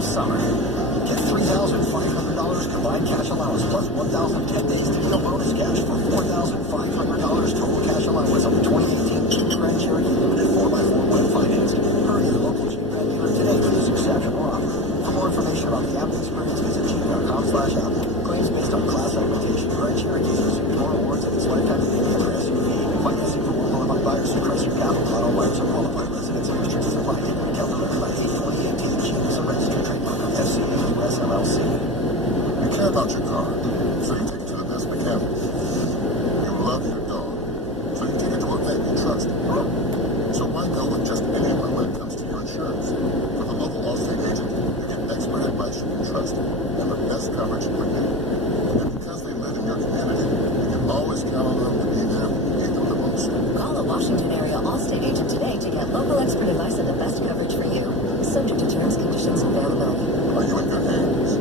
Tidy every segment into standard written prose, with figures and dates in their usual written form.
of summer. Get $3,500 combined cash allowance plus 1,010 days to deal bonus cash for $4,500 total cash allowance on the 2018 Jeep Grand Cherokee Limited 4x4 web finance. Hurry to the local Jeep Grand dealer today for this exceptional offer. For more information about the Apple experience, visit jeep.com/Apple. Claims based on class segmentation. Grand Cherokee is receiving more awards than its lifetime premium for SUV. Financing for well-qualified buyers through Chrysler Capital. Not all buyers are qualified residents and restricted supply. Account number by 8/2018. Jeep is a registered trademark of FCA US LLC. You care about your car, so you take it to the best mechanic. You love your dog, so you take it to a vet you trust. So why go with just anyone when it comes to your insurance? From a local Allstate agent, you get expert advice you can trust and the best coverage for you. And because they live in your community, you can always count on them to be there when you need them the most. Call a Washington area Allstate agent today to get local expert advice and the best coverage for you. Subject to terms, conditions, and availability. Are you in good hands?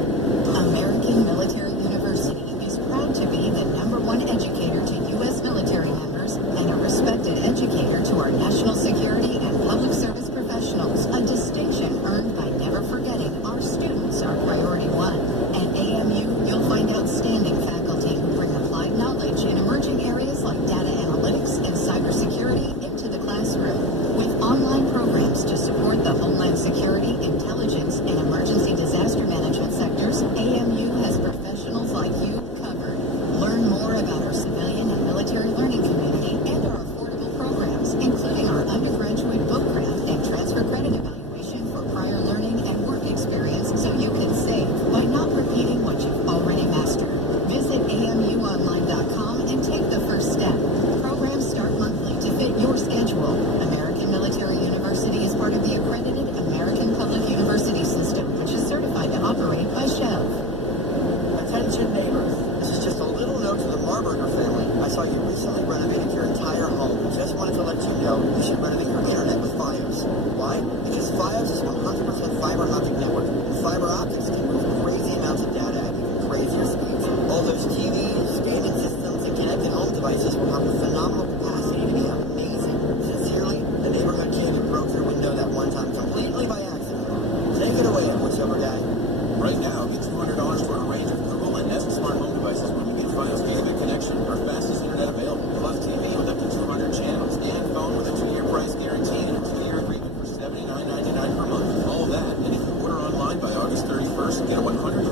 American Military University is proud to be the #1 educator to U.S. military members and a respected educator to our national security and public service professionals, a distinction earned by never forgetting our students are priority one. At AMU, you'll find outstanding faculty who bring applied knowledge in emerging areas like data analytics and cybersecurity into the classroom. With online programs to support the homeland security, intelligence, and emergency disaster management sectors, AMU has professionals like you covered. Learn more about our civilian and military learning community and our affordable programs, including our undergraduate book grant and transfer credit evaluation for prior learning and work experience so you can save by not repeating what you've already mastered. Visit amuonline.com and take the first step. Programs start monthly to fit your schedule. American Military University is part of the accredited American Public University System, which is certified to operate by SHEV. Attention neighbors, this is just a little note to the Marburger family. I saw you recently renovated your entire home. Just wanted to let you know you should renovate your internet with Fios. Why? Because Fios is 100% fiber optic network. Fiber optics can move crazy amounts of data at even crazier speeds. All those TVs, gaming systems, and connected home devices will have the phenomenal capacity to be amazing. Sincerely, the neighborhood kid who broke your window that one time completely by accident. Take it away, voiceover guy. Right now, get $200 for a range of Google and Nest smart home devices when you get Fios gigabit connection or fastest internet available. Plus TV with up to 200 channels and phone with a 2-year price guarantee and a 2-year agreement for $79.99 per month. All that, and if you order online by August 31st, get a $150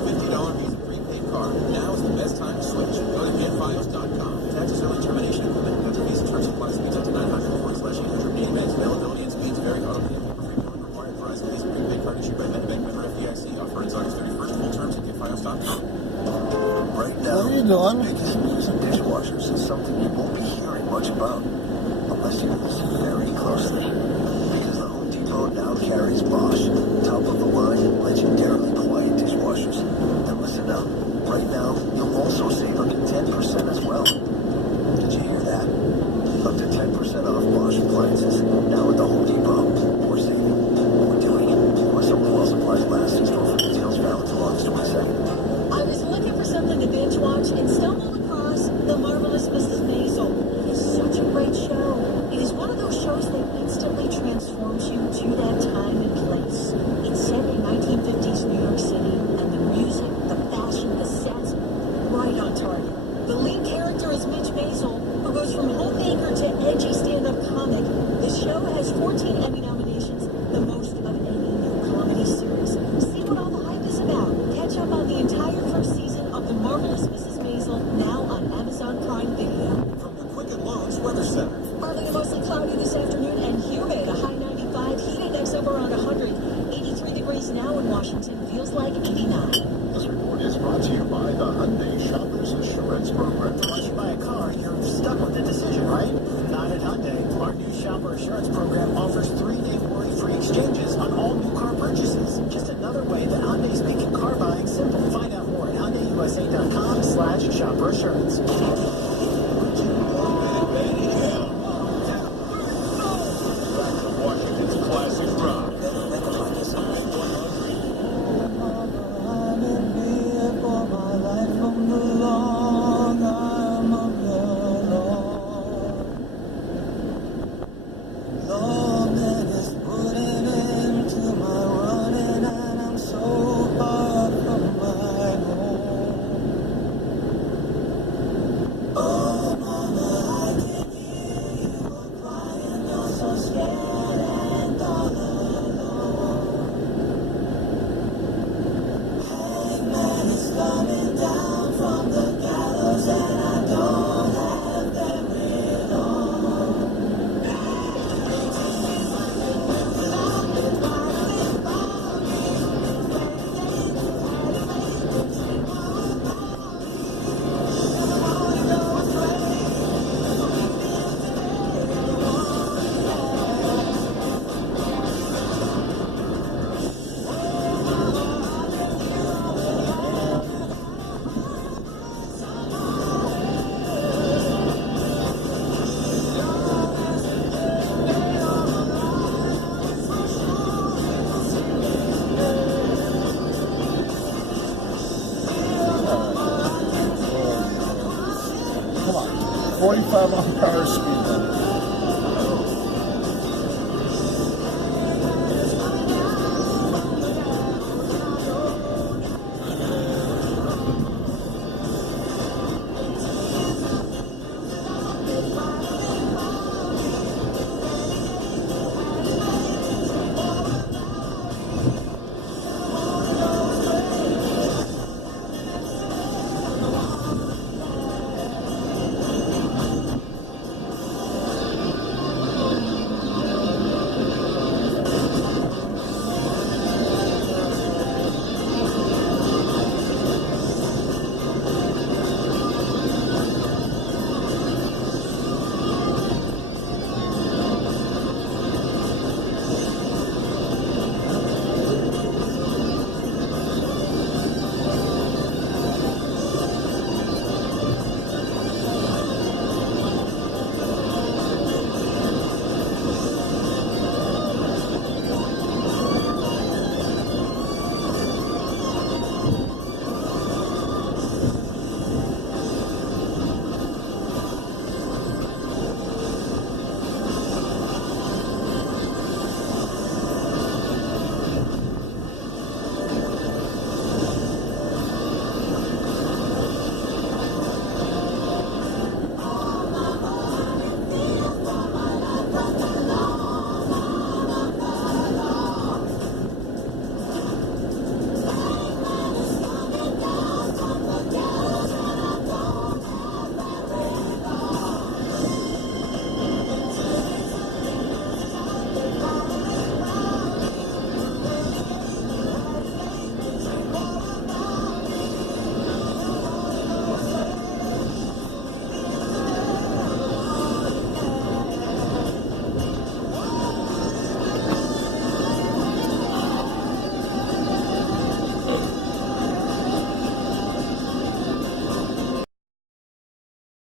Visa prepaid card. Now is the best time to switch. Go to getfios.com. Taxes, early termination, included. Country Visa terms apply. Speeds up to 900/800 minutes. Availability and speeds vary. Auto pay for free billing required. Verizon Visa prepaid card issued by MetaBank member FDIC. Offer ends August 31st. Full terms at getfios.com. Right now, What are you doing? biggest news in dishwashers is something you won't be hearing much about, unless you listen very closely. Because the Home Depot now carries Bosch, top-of-the-line, legendarily quiet dishwashers. And listen up, right now, you'll also save up to 10% as well. Did you hear that? Up to 10% off Bosch appliances, now at the Home Depot. More saving, more doing it. Plus, some while supplies last. See store for details valid until August 22nd. I was looking for something to binge watch and stumbled across The Marvelous Mrs. Maisel. It is such a great show. It is one of those shows that instantly transforms you to that time and place. It's set in 1950s New York City, and the music, the fashion, the sets, right on target. The lead character is Mitch Maisel, who goes from homemaker to edgy stand-up comic. The show has 14 Emmy nominations, the most of any new comedy series. See what all the hype is about. Catch up on the entire first season of The Marvelous Mrs. Maisel, now on Amazon Prime Video. From the Quicken Loans Weather Center. Partly to mostly cloudy this afternoon and humid. A high 95, heat index up around 100. 83 degrees now in Washington. Feels like 89. This report is brought to you by the Hyundai Shoppers Insurance Program. Once you buy a car, you're stuck with the decision, right? Not at Hyundai. Our new shopper assurance program offers 3-day worry-free exchanges on all new car purchases. Just another way that Hyundai's making car buying simple. Find out more at HyundaiUSA.com/shopper assurance. Washington's classic rock. Lord, that is putting into my running, and I'm so 45 mile per hour speed limit.